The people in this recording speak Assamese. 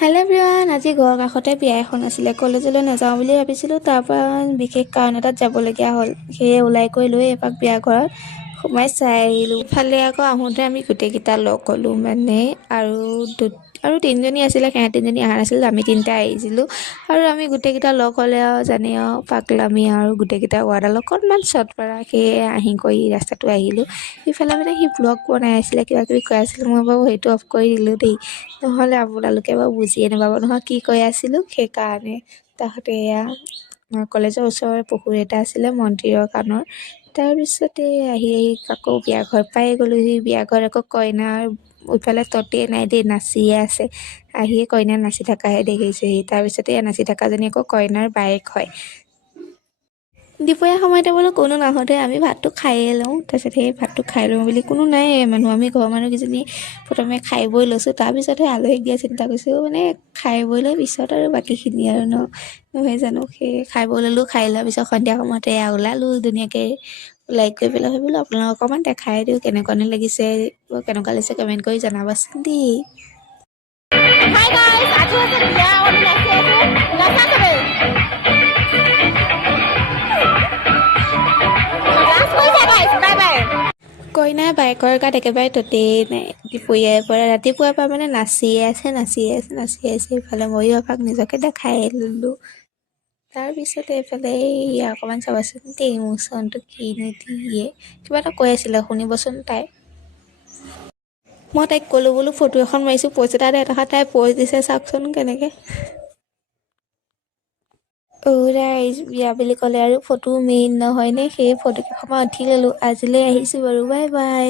হেল্ল' এভৰিৱান, আজি ঘৰৰ কাষতে বিয়া এখন আছিলে। কলেজলৈ নাযাওঁ বুলি ভাবিছিলোঁ, তাৰপৰা বিশেষ কাৰণ এটাত যাবলগীয়া হ'ল। সেয়ে ওলাই কৰি লৈ এপাক বিয়া ঘৰত সোমাই চাই আহিলোঁ। ইফালে আকৌ আহোঁতে আমি গোটেইকেইটা লগ হ'লোঁ আৰু তিনিজনী আছিলে, সিহঁত তিনিজনী অহা নাছিল, আমি তিনিটা আহিছিলোঁ। আৰু আমি গোটেইকেইটা লগ হ'লে আৰু জানেই আৰু পাগলামি আৰু গোটেইকেইটা ৱাডাল অকণমান চট পৰা, সেয়ে আহি কৰি ৰাস্তাটো আহিলোঁ। ইফালে মানে সি ব্লগ বনাই আছিলে, কিবা কিবি কৈ আছিলে, মই বাৰু সেইটো অফ কৰি দিলোঁ দেই, নহ'লে আপোনালোকে বাৰু বুজিয়ে নাপাব নহয় কি কৈ আছিলোঁ। সেইকাৰণে তাহাঁতে এয়া কলেজৰ ওচৰৰে পুখুৰী এটা আছিলে মন্দিৰৰ কাণৰ। তাৰপিছতে আহি আকৌ বিয়া ঘৰ পাই গ'লোহি। বিয়া ঘৰত আকৌ কইনাৰ ইফালে ততেই নাই দেই, নাচিয়ে আছে। আহিয়ে কইনা নাচি থকাহে দেখিছোঁহি। তাৰপিছতে নাচি থকাজনী আকৌ কইনাৰ বায়েক হয়। দুপৰীয়া সময়তে বোলো কোনো নাহোঁতে আমি ভাতটো খায়ে লওঁ। তাৰপিছত সেই ভাতটো খাই লওঁ বুলি কোনো নাই মানুহ, আমি ঘৰৰ মানুহকেইজনী প্ৰথমে খাই বৈ লৈছোঁ, তাৰপিছতহে আলহীক দিয়া চিন্তা কৰিছোঁ। মানে খাই বৈ লৈ পিছত আৰু বাকীখিনি আৰু নহয় জানো। সেই খাই বৈ ল'লোঁ, খাই লোৱাৰ পিছত সন্ধিয়া সময়তে ওলালোঁ ধুনীয়াকৈ। ওলাই কৰি পেলাই ভাবিলোঁ আপোনালোকক অকণমান দেখাই দিওঁ কেনেকুৱানো লাগিছে, কেনেকুৱা লাগিছে কমেণ্ট কৰি জনাবচোন দেই। Hi guys, আজি হৈছে বিয়া আৰু আমি নাচি আছো। নাচা চবেই। ডান্স কৰিছে guys, bye bye। কইনা বাইকৰ গাত একেবাৰে ততেই নাই। ৰাতিপুৱাৰ পৰা মানে নাচিয়ে আছে। ইফালে ময়ো এপাক নিজকে দেখাই ল'লোঁ। তাৰপিছতে এইফালে অকণমান চাবাচোন দেই, মোৰ চনটো কিনো দিয়ে। কিবা এটা কৈ আছিলে, শুনিবচোন তাই। মই তাইক ক'লোঁ বোলো ফটো এখন মাৰিছোঁ, প'জ এটা দে। তাই প'জ দিছে, চাওকচোন কেনেকৈ। ৰাইজ বিয়া বুলি ক'লে আৰু ফটো মেইন নহয়নে, সেই ফটোকেইখন মই উঠি ল'লোঁ। আজিলৈ আহিছোঁ বাৰু, বাই বাই।